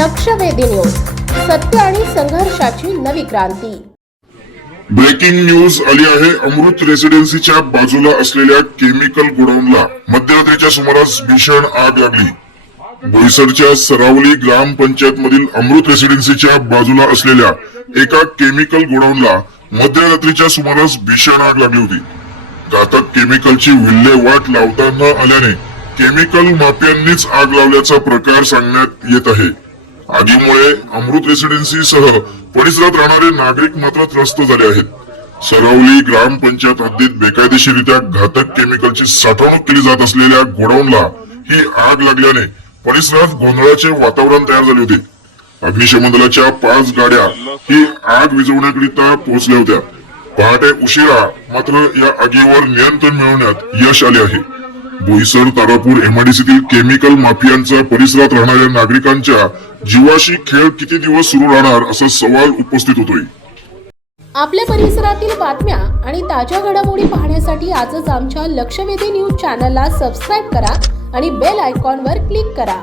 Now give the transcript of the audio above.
लक्षवेधी न्यूज, सत्य आणि संघर्षाची नवी क्रांती। ब्रेकिंग न्यूज आली आहे। अमृत रेसिडेन्सीच्या बाजूला असलेल्या केमिकल गोडाऊनला मध्यरात्रीच्या सुमारास भीषण आग लागली। बोईसरच्या सरावली ग्रामपंचायत मधील अमृत रेसिडेन्सीच्या बाजूला असलेल्या एका केमिकल गोडाऊनला मध्यरात्रीच्या सुमारास भीषण आग लागली होती। घातक केमिकलची विल्हेवाट लावता न आल्याने केमिकल माफियांनीच आग लावल्याचा प्रकार सांगण्यात येत आहे। आगीमुळे अमृत रेसिडेन्सी सह परिसरात राहणारे नागरिक मात्र त्रस्त झाले आहेत। सरावली ग्रामपंचायत हद्दीत बेकायदेशीररित्या घातक केमिकलची साठवणूक केली जात असलेल्या गोडाऊनला ही आग लागल्याने परिसरात गोंधळाचे वातावरण तयार झाले होते। अग्निशमन दलाच्या 5 गाड्या ही आग विझवण्याकरिता पोहोचल्या होत्या। पहाटे उशिरा मात्र या आगीवर नियंत्रण मिळवण्यात यश आले आहे। बोईसर तारापूर एमआयडीसीतील केमिकल माफियांचा परिसरात राहणाऱ्या नागरिकांच्या जीवाशी खेळ किती दिवस सुरू राहणार असा सवाल उपस्थित होतोय। आपल्या परिसरातील बातम्या आणि ताज्या घडामोडी पाहण्यासाठी आजच आमच्या लक्षवेधी न्यूज चॅनलला सबस्क्राइब करा आणि बेल आयकॉनवर क्लिक करा।